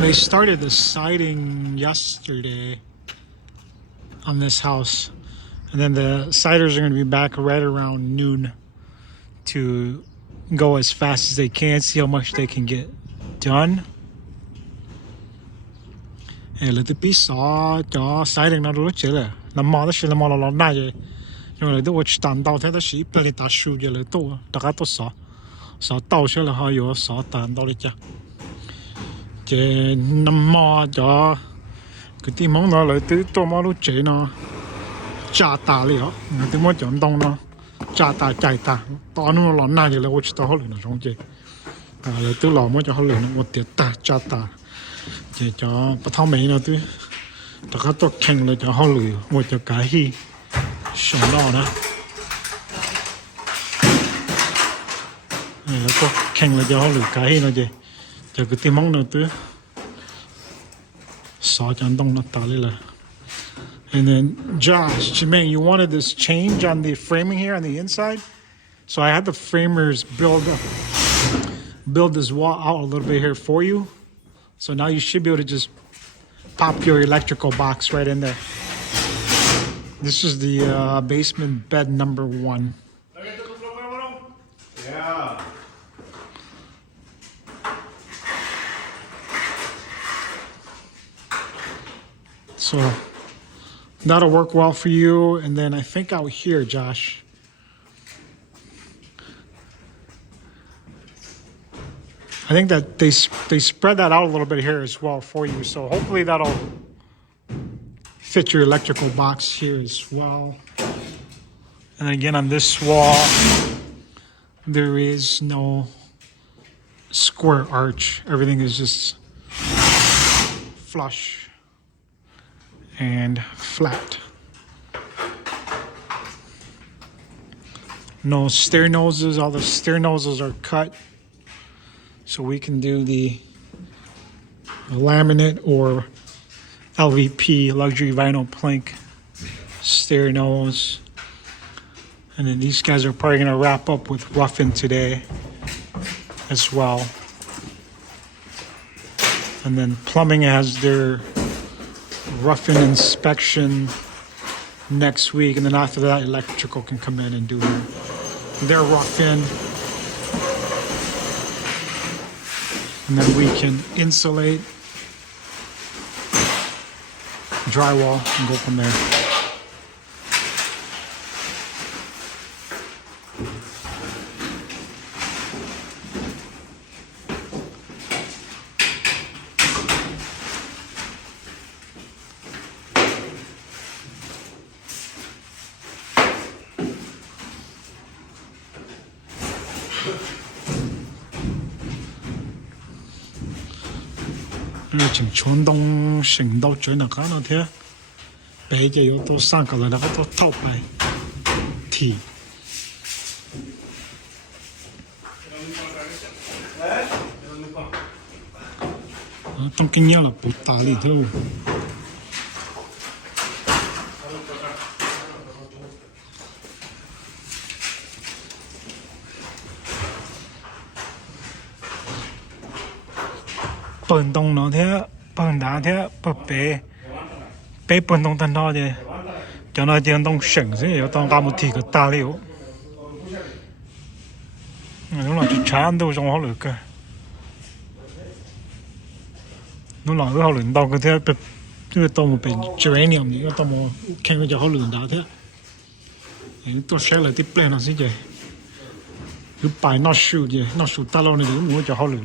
They started the siding yesterday on this house, and then the siders are going to be back right around noon to go as fast as they can, see how much they can get done. Hey, let the piece saw siding not look chiller. The mother shall not allow that. You know, the watch stand out the sheep, but it shoot you little. The cat saw 到出嚟可以有所彈到你啫，即那麼咗嗰啲網絡嚟都多麼都正咯，炸大了，啲麼講東咯，炸大炸大，當你攞拿住嚟我知道好亂嗰種啫，嚟都攞麼就好亂，我跌大炸大，即咗不透明咯都，大家都傾嚟就好亂，我就解氣上到啦。แล้วก็แข่งเราจะเอาหรือไก่เราจะกติมองเราตัวสอจันต้องนัดตาเลยล่ะ and then Josh, Jermaine, you wanted this change on the framing here on the inside, so I had the framers build this wall out a little bit here for you, so now you should be able to just pop your electrical box right in there. This is the basement bed number 1. Yeah. So that'll work well for you. And then I think out here, Josh, I think that they spread that out a little bit here as well for you. So hopefully that'll fit your electrical box here as well. And again, on this wall, there is no square arch. Everything is just flush and flat. No stair noses. All the stair noses are cut, so we can do the laminate or LVP, luxury vinyl plank stair nose. And then these guys are probably going to wrap up with rough-in today as well. And then plumbing has their rough-in inspection next week. And then after that, electrical can come in and do their rough-in. And then we can insulate, drywall, and go from there. Chỉnh trốn đông sỉnh đâu chơi nào cả nào thế bây giờ yếu tố sang cả là nó có thâu bài thì trong kinh nghiệm là bột tả lì thôi bẩn đông nó thế bẩn đá thế bẩn bể bẩn đông thân đó chứ cho nó chỉ đông sỉnh chứ yếu đông cả một thì cái ta liệu đúng là chỉ chán đâu trong họ lửa cơ nó là cái họ lửa đâu cái thế cái tàu một bên geranium này cái tàu một khen cái cho họ lửa đá thế tôi sẽ là tiếp lên nó gì vậy cứ bài nó sưu ta lâu này cũng muốn cho họ lửa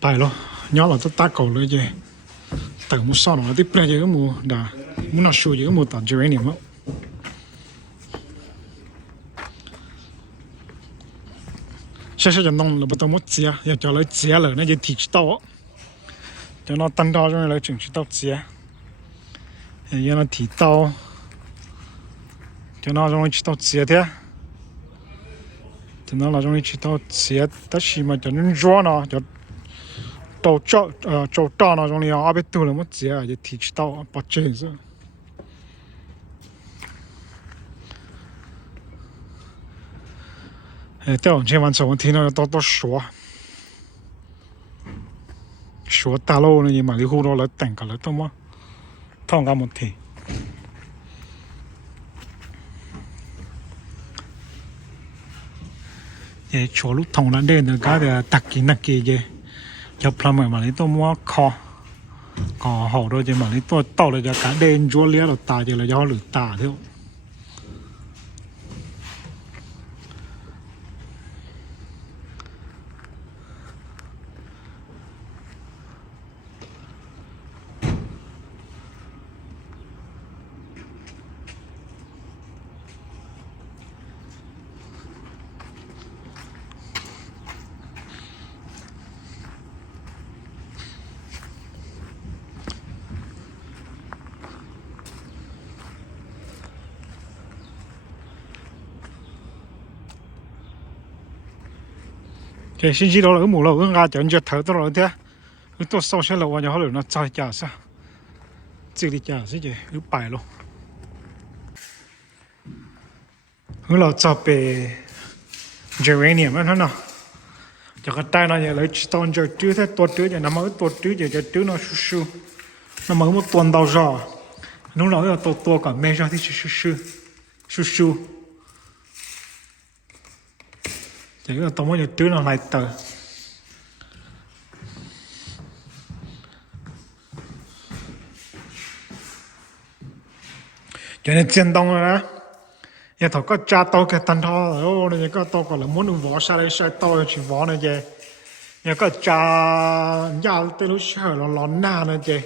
bài lo nhớ là tất cầuเลยchứ từ một sau nó tiếp lên chứ cái mùa đã muốn nó sưu chứ cái mùa tận geranium á sẽ chọn nông là bắt đầu mất chia giờ cho lấy chia rồi nó chỉ thịt tao cho nó tăng đo cho nó chừng chỉ tao chia giờ nó thịt tao cho nó chỉ tao chia thế chỉ nó là trong này chỉ tao xé tất xí mà cho nên rõ nó cho tàu cho nó trong này ở bên tu là mất xé à, thì chỉ tao bắt chơi rồi. Tao trênวันศุกร์ทีนั้นต้องชัวตาโลนี่มาลิฮูโรแล้วแต่งกันแล้วต้องว่าท่องกันหมดทีชัวลูกทองนั้นเด่นก็จะตักกินนักกีเจจะพลัมมาลิต้องว่าคอห่อโดยจะมาลิตัวโตเลยจะการเด่นจัวเลี้ยเราตาจะเลยจะหรือตาเท่า星期六了，冇了，我俺叫人家头到了的，我多烧些了，我就好了，那再加啥，这里加是就有摆了。我老早被geranium嘛，他那，就个带那些来去当着丢它多丢就那么多丢就丢那叔，那么我端到上，侬老要多个买上去叔。这个多么就丢了来的，cho nên chân đông rồi đó, nhà thầu có cha tao cái tan thọ rồi, nhà có tao còn là muốn võ sao đây sao tao chỉ võ này chứ, nhà có cha nhà tới lúc sau là lon na này chứ,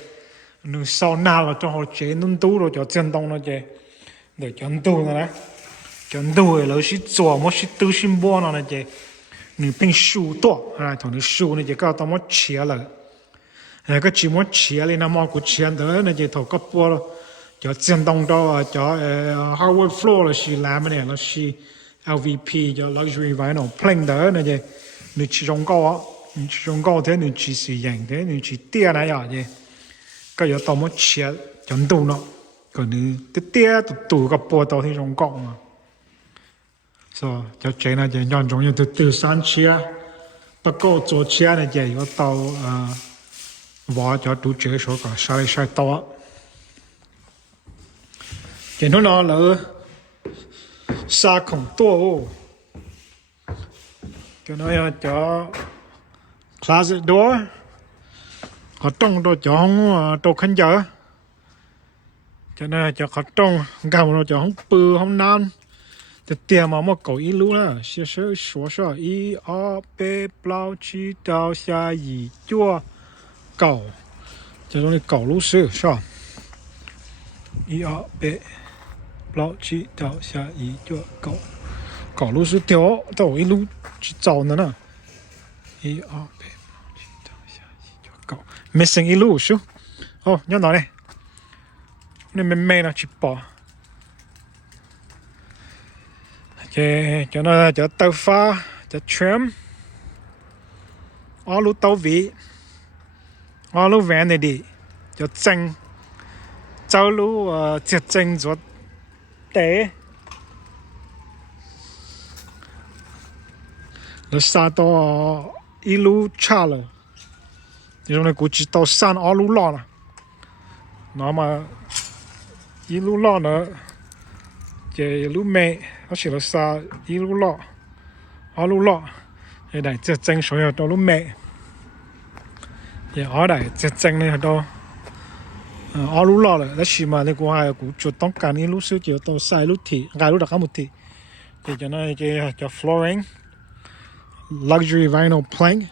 nửa sau na là cho họ chế nung tú rồi cho chân đông này chứ, để chân tu này đấy. chân đuôi là sĩ chùa một sĩ tư sinh bò nó này chứ nửa bên sưu to à thằng nửa sưu này chứ có tao mất chia là cái chỉ mất chia lên nằm ở chia đó này chứ thằng có bò cho chân đông đó cho hardwood floor là sĩ làm này là sĩ LVP cho luxury vinyl plank đó này chứ nửa chỉ trồng cao thế nửa chỉ sử dụng thế nửa chỉ tia này à chứ cái giờ tao mất chia chân đuôi nó còn nửa tia tụi cái bò tao thì trồng cao mà so cho chế này chỉ nhon giống như từ sáng chia bắt đầu做chia này chỉ có tàu vỏ cho đủ chế số cả sai tàu chỉ nó là sa khổng tua cho nó cho closet door có trong đồ cho không đồ khăn giờ cho nên cho có trong gạo nó cho không bự không nanแต่เตรียมมาเก่าอีรู้แล้วเชื่อ说一二八包起到下一脚เก่าจะตรงนี้เก่ารู้สึกใช่一二八包起到下一脚เก่ารู้สึกเดี๋ยวแต่อีรู้จะ找呢นะ一二八包起到下一脚เก่า missing อีรู้ใช่โอ้ยังต่อเนี่ยนี่ไม่นะชิบปอcho nó cho tàu pha cho trim ở lúc tàu vị ở lúc vẹn này đi cho chân cháu lúc chết chân cho té nó xa to ít lúc cha rồi thì trong này cũng chỉ tàu san ở lúc lọ nè nó mà ít lúc lọ nữa chỉ lúc mẹ nó chỉ là xa ít lúc lọ ở lúc lọ thì đại chết chân số hiệu đó lúc mẹ thì ở đại chết chân này đó ở lúc lọ là chỉ mà này của hai cũng chuột tông cả những lúc xưa chỉ tao sai lúc thì gai lúc đặc một thì cho nó cho flooring luxury vinyl plank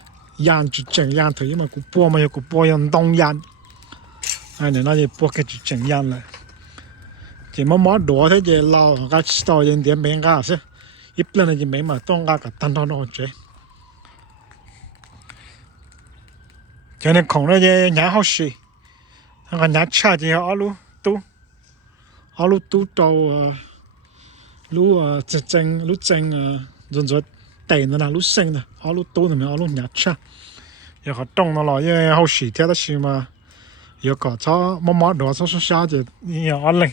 yan chỉ chỉnh yan thử mà cũng bua mà cũng bua yan đông yan này nó chỉ bua cái chỉ chỉnh yan lại chỉ mà đổ thế chứ lao cái store trên điểm mấy cái chứ ít lần này chỉ mấy màต้องcái tan thon nó chứ cho nên không nó chứ nhà hậu sĩ cái nhà cha chỉ ở lu tu tàu lu chân dần dần tẩy nó là lúc sinh nè ở lúc tối thì mình ở lúc nhạt cha giờ họ trồng nó là giờ hậu sĩ theo đó xí mà giờ có cho mỏ đồ cho xa thì giờ ở lên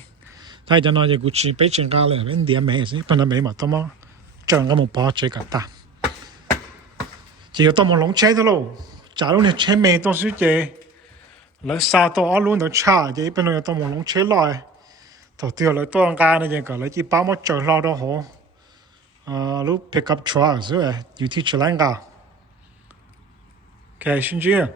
thay cho nó giờ cũng chỉ bé chân cao lên bên điểm mấy gì bên đó mấy mà tao mà trồng cái một bao chơi cả ta chỉ có tao một lồng chơi thôi luôn chả lúc này chơi mấy tao suy chơi lấy xa tao ở luôn tao cha vậy bên đó tao một lồng chơi lại tao tiêu lấy tao ăn cá này giờ lấy chỉ bao một trời lo đó hổ lúc pick up truck rồi, you teach language. Okay, xin chào.